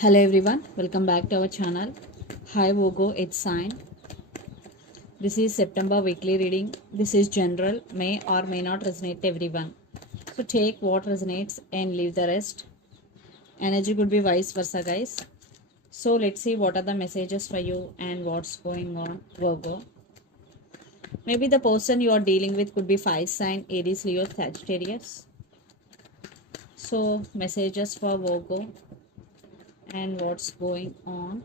Hello everyone, welcome back to our channel. Hi Vogo, it's Sign. This is September weekly reading. This is general, may or may not resonate to everyone. So take what resonates and leave the rest. Energy could be vice versa, guys. So let's see what are the messages for you and what's going on, Virgo. Maybe the person you are dealing with could be fire sign, Aries, Leo, Sagittarius. So messages for Virgo and what's going on.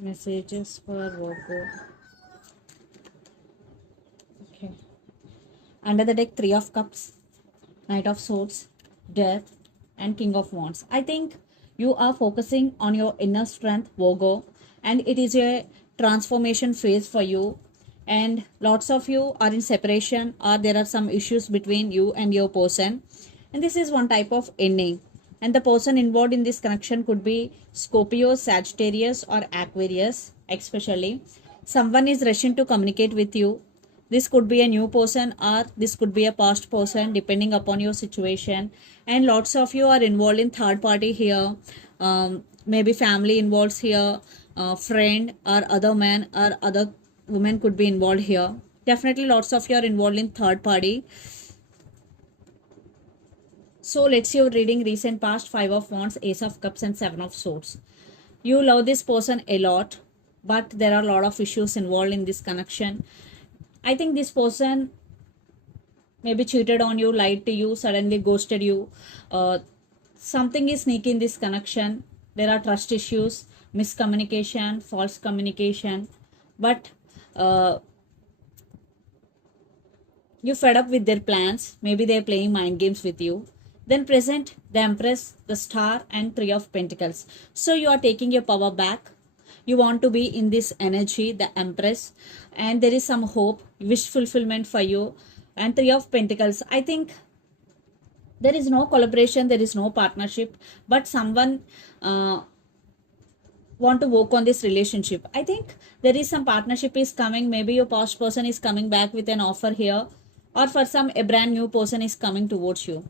Messages for Virgo. Okay. Under the deck, Three of Cups, Knight of Swords, Death, and King of Wands. I think you are focusing on your inner strength, Virgo, and it is a transformation phase for you. And lots of you are in separation, or there are some issues between you and your person. And this is one type of ending. And the person involved in this connection could be Scorpio, Sagittarius, or Aquarius, especially. Someone is rushing to communicate with you. This could be a new person or this could be a past person depending upon your situation. And lots of you are involved in third party here. Maybe family involves here, friend or other man or other woman could be involved here. Definitely lots of you are involved in third party. So let's see your reading recent past. Five of Wands, Ace of Cups, and Seven of Swords. You love this person a lot, but there are a lot of issues involved in this connection. I think this person maybe cheated on you, lied to you, suddenly ghosted you. Something is sneaky in this connection. There are trust issues, miscommunication, false communication. But you fed up with their plans. Maybe they're playing mind games with you. Then present the Empress, the Star, and Three of Pentacles. So you are taking your power back. You want to be in this energy, the Empress, and there is some hope, wish fulfillment for you. And Three of Pentacles. I think there is no collaboration, there is no partnership, but someone want to work on this relationship. I think there is some partnership is coming. Maybe your past person is coming back with an offer here, or for some a brand new person is coming towards you.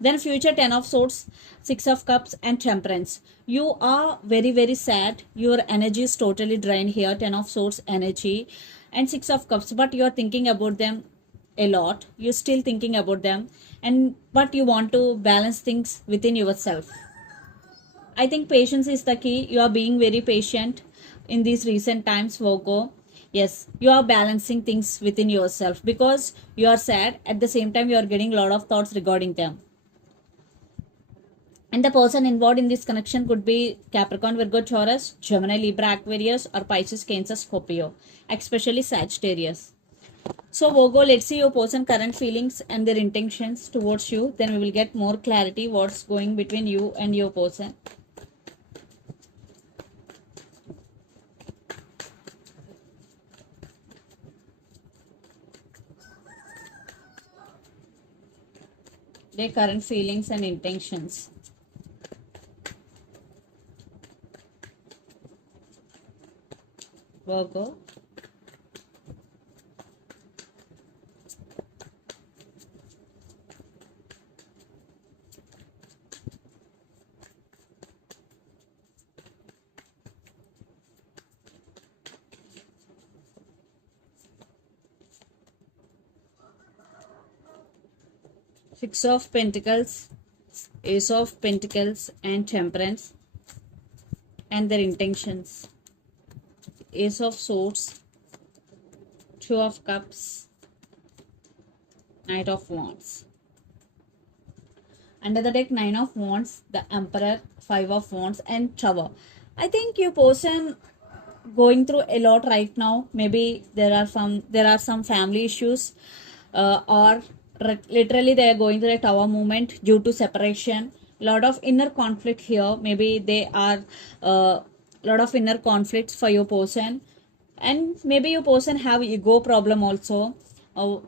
Then future, Ten of Swords, Six of Cups, and Temperance. You are very, very sad. Your energy is totally drained here. Ten of Swords energy and Six of Cups. But you are thinking about them a lot. You're still thinking about them. But you want to balance things within yourself. I think patience is the key. You are being very patient in these recent times, Virgo. Yes, you are balancing things within yourself because you are sad. At the same time, you are getting a lot of thoughts regarding them. And the person involved in this connection could be Capricorn, Virgo, Taurus, Gemini, Libra, Aquarius, or Pisces, Cancer, Scorpio, especially Sagittarius. So Virgo, let's see your person current feelings and their intentions towards you. Then we will get more clarity what's going between you and your person. Their current feelings and intentions. Virgo. Six of Pentacles, Ace of Pentacles, and Temperance, and their intentions. Ace of Swords, Two of Cups, Knight of Wands. Under the deck, Nine of Wands, the Emperor, Five of Wands, and Tower. I think your person going through a lot right now. Maybe there are some family issues, or Literally, they are going through a tower movement due to separation. Lot of inner conflict here. Maybe they are lot of inner conflicts for your person, and maybe your person have ego problem also.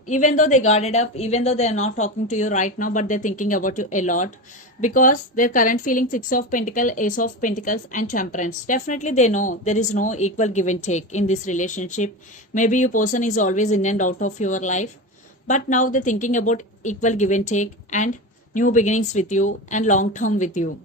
Even though they guarded up, even though they are not talking to you right now, but they're thinking about you a lot, because their current feeling six of pentacle, ace of pentacles, and temperance. Definitely they know there is no equal give and take in this relationship. Maybe your person is always in and out of your life, but now they're thinking about equal give and take and new beginnings with you and long term with you.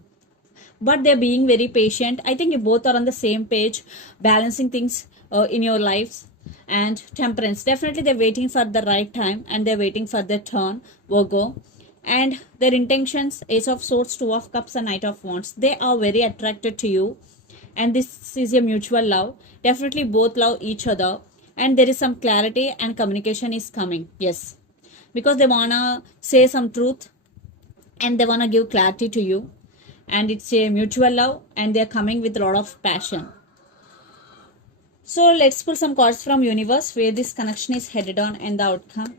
But they're being very patient. I think you both are on the same page, balancing things in your lives. And temperance, definitely they're waiting for the right time and they're waiting for their turn, Virgo. And their intentions, ace of swords, two of cups, and knight of wands, they are very attracted to you, and this is a mutual love. Definitely both love each other, and there is some clarity and communication is coming. Yes, because they wanna say some truth and they wanna give clarity to you, and it's a mutual love and they're coming with a lot of passion. So let's pull some cards from universe where this connection is headed on and the outcome.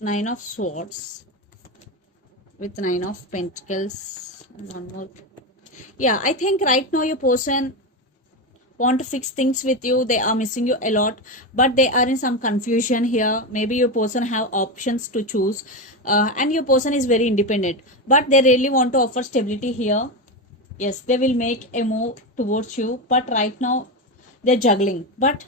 Nine of swords with nine of pentacles and one more. Yeah, I think right now your person want to fix things with you. They are missing you a lot, but they are in some confusion here. Maybe your person have options to choose, and your person is very independent, but they really want to offer stability here. Yes, they will make a move towards you, but right now they're juggling. But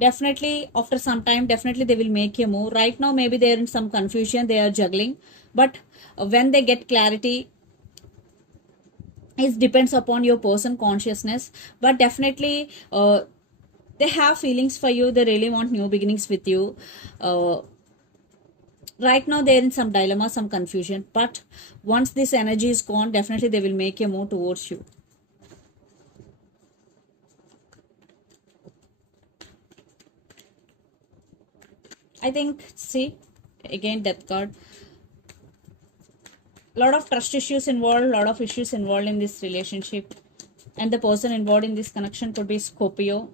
definitely after some time, definitely they will make a move. Right now maybe they're in some confusion, they are juggling, but when they get clarity, it depends upon your person consciousness. But definitely they have feelings for you, they really want new beginnings with you. Right now they're in some dilemma, some confusion, but once this energy is gone, definitely they will make a move towards you. I think, see, again death card, lot of trust issues involved, lot of issues involved in this relationship, and the person involved in this connection could be Scorpio.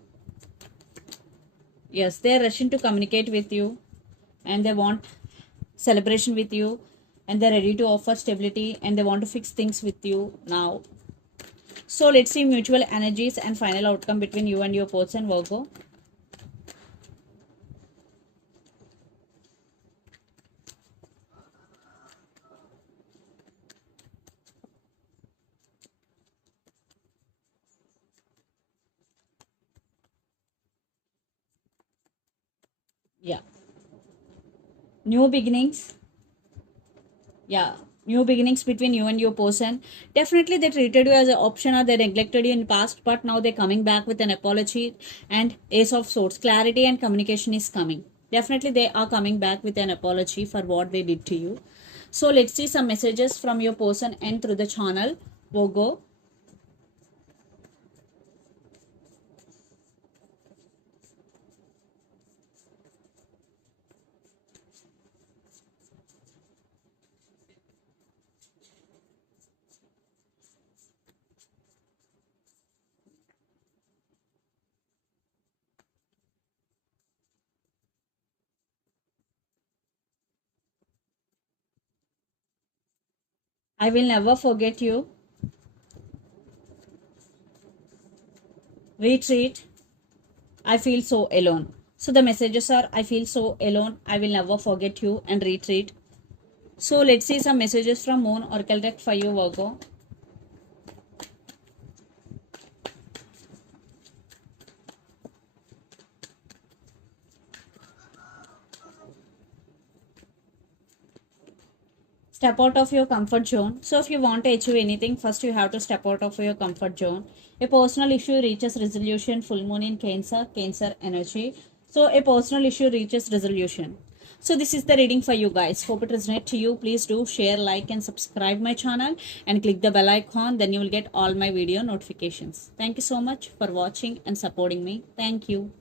Yes, they're rushing to communicate with you and they want celebration with you, and they're ready to offer stability and they want to fix things with you now. So let's see mutual energies and final outcome between you and your person, Virgo. Yeah, new beginnings. Yeah, new beginnings between you and your person. Definitely they treated you as an option or they neglected you in past, but now they're coming back with an apology and ace of swords, clarity and communication is coming. Definitely they are coming back with an apology for what they did to you. So let's see some messages from your person and through the channel, Virgo. I will never forget you. Retreat. I feel so alone. So the messages are, I feel so alone, I will never forget you, and retreat. So let's see some messages from Moon Oracle deck for you, Virgo. Step out of your comfort zone. So if you want to achieve anything, first you have to step out of your comfort zone. A personal issue reaches resolution. Full moon in Cancer, Cancer energy. So a personal issue reaches resolution. So this is the reading for you guys. Hope it resonates to you. Please do share, like and subscribe my channel and click the bell icon. Then you will get all my video notifications. Thank you so much for watching and supporting me. Thank you.